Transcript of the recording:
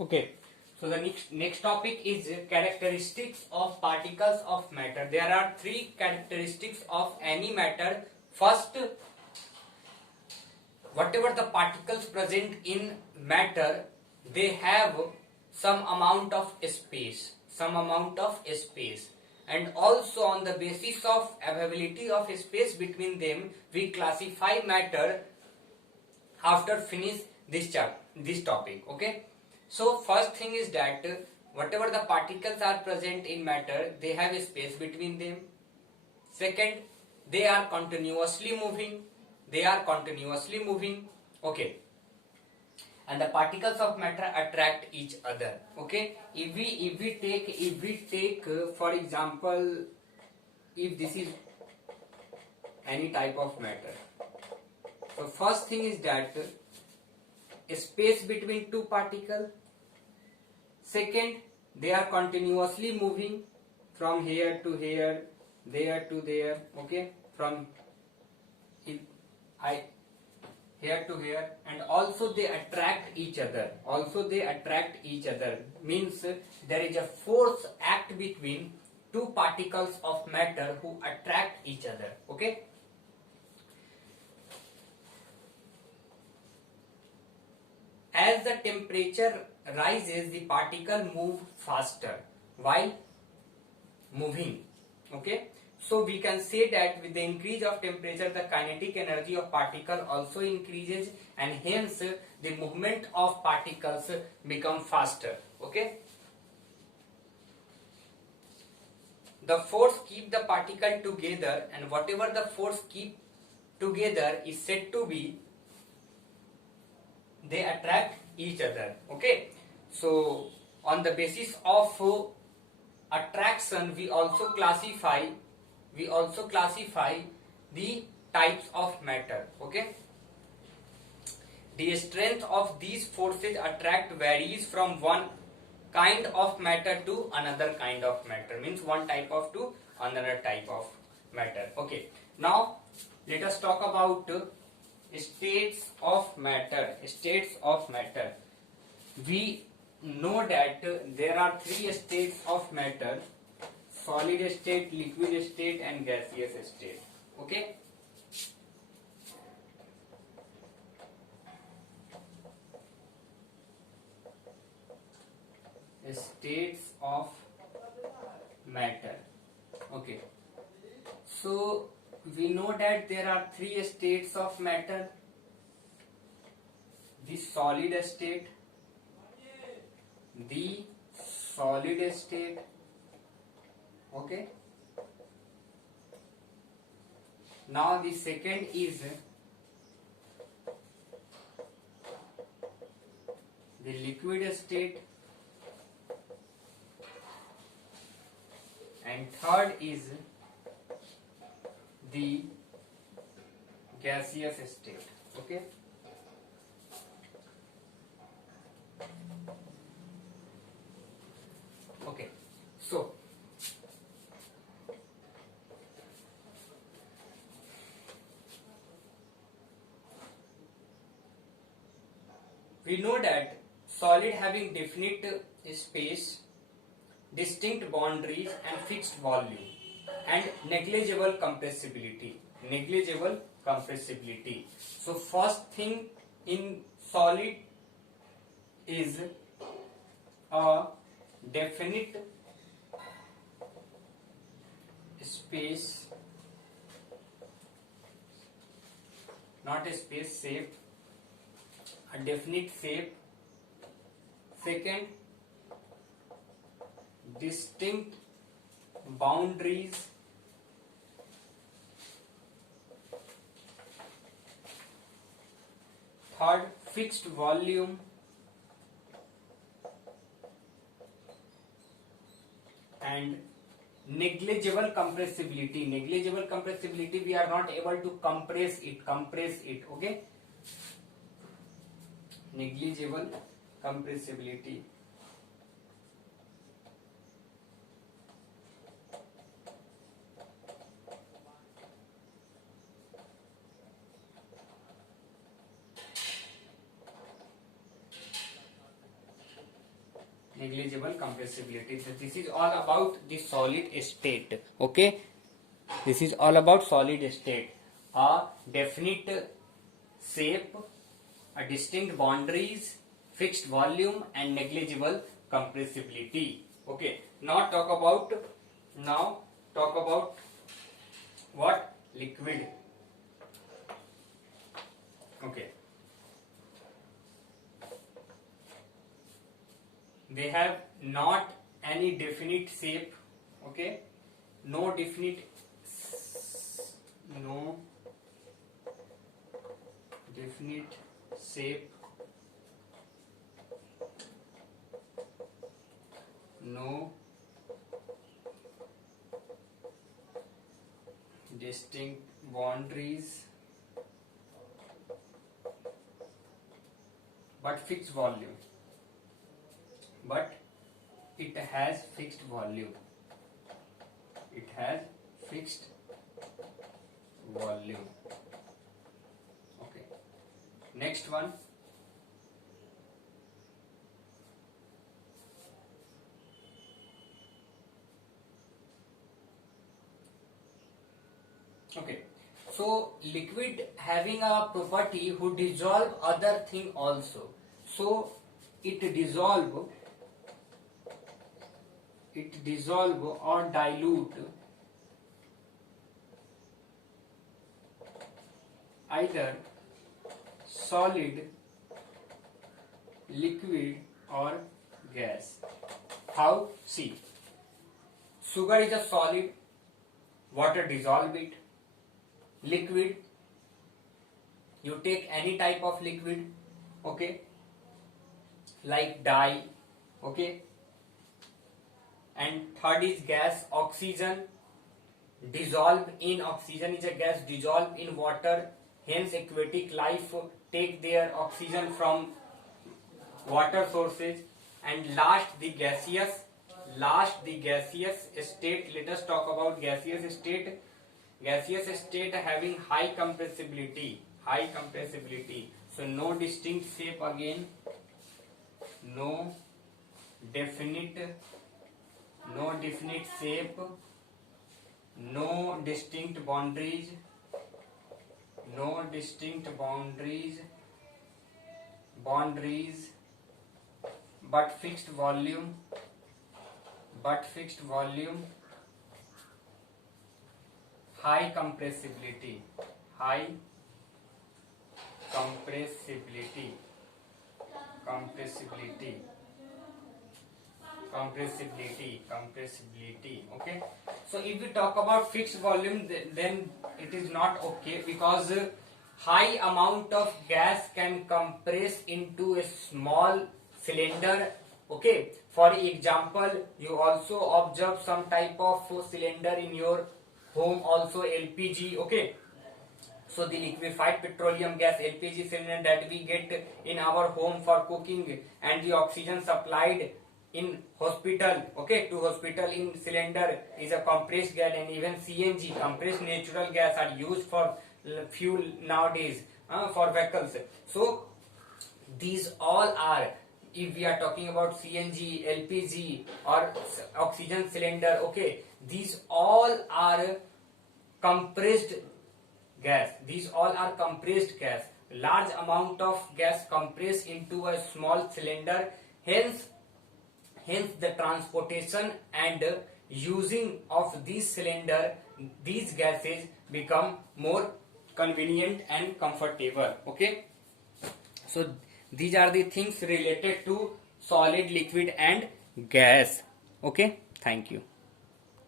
Okay. So the next topic is characteristics of particles of matter. There are three characteristics of any matter. First, whatever the particles present in matter, they have some amount of space, and also on the basis of availability of space between them, we classify matter after finish this topic. Okay. So first thing is that whatever the particles are present in matter, they have a space between them. Second, they are continuously moving. Okay. And the particles of matter attract each other. Okay. If we take for example, if this is any type of matter, so first thing is that space between two particles. Second, they are continuously moving from here to here, there to there. Okay, from here to here, and also they attract each other. Means there is a force act between two particles of matter who attract each other. Okay. As the temperature rises, the particle move faster while moving. Okay. So we can say that with the increase of temperature, the kinetic energy of particle also increases, and hence the movement of particles become faster. Okay. The force keep the particle together, and whatever the force keep together is said to be, they attract each other. Okay. So on the basis of attraction, we also classify the types of matter. Okay. The strength of these forces attract varies from one kind of matter to another kind of matter. Means one type of to another type of matter. Okay. Now let us talk about states of matter. We know that there are three states of matter: solid state, liquid state, and gaseous state. Okay. States of matter. Okay. So we know that there are three states of matter: the solid state, okay. Now the second is the liquid state, and third is the gaseous state. Okay. Okay. So we know that solid having definite space, distinct boundaries, and fixed volume, and negligible compressibility. So first thing in solid is a definite space, not a space, shape, a definite shape. Second, distinct boundaries. Third, fixed volume. And negligible compressibility, we are not able to compress it. Okay. Negligible compressibility. negligible compressibility. So this is all about the solid state. Okay, this is all about solid state. A definite shape, a distinct boundaries, fixed volume, and negligible compressibility. Okay, now talk about what? Liquid. Okay, they have not any definite shape. Okay, no definite shape, no distinct boundaries, but fixed volume. But it has fixed volume. It has fixed volume. Okay. Next one. Okay. So liquid having a property who dissolve other thing also. So it dissolve or dilute either solid, liquid or gas. How? See, sugar is a solid, water dissolve it. Liquid, you take any type of liquid, okay, like dye, okay. And third is gas, oxygen, dissolve in, oxygen is a gas, dissolve in water, hence aquatic life take their oxygen from water sources. And last the gaseous state. Let us talk about gaseous state. Gaseous state having high compressibility. So no distinct shape again, no definite shape, no distinct boundaries, but fixed volume, high compressibility, okay. So if we talk about fixed volume, then it is not okay, because high amount of gas can compress into a small cylinder. Okay, for example, you also observe some type of cylinder in your home, also LPG. Okay, so the liquefied petroleum gas, LPG cylinder that we get in our home for cooking, and the oxygen supplied in hospital, okay, to hospital in cylinder is a compressed gas. And even CNG, compressed natural gas, are used for fuel nowadays for vehicles. So these all are, if we are talking about CNG, LPG or oxygen cylinder, okay, these all are compressed gas. Large amount of gas compressed into a small cylinder. Hence the transportation and using of this cylinder, these gases become more convenient and comfortable. Okay, so these are the things related to solid, liquid and gas. Okay, thank you.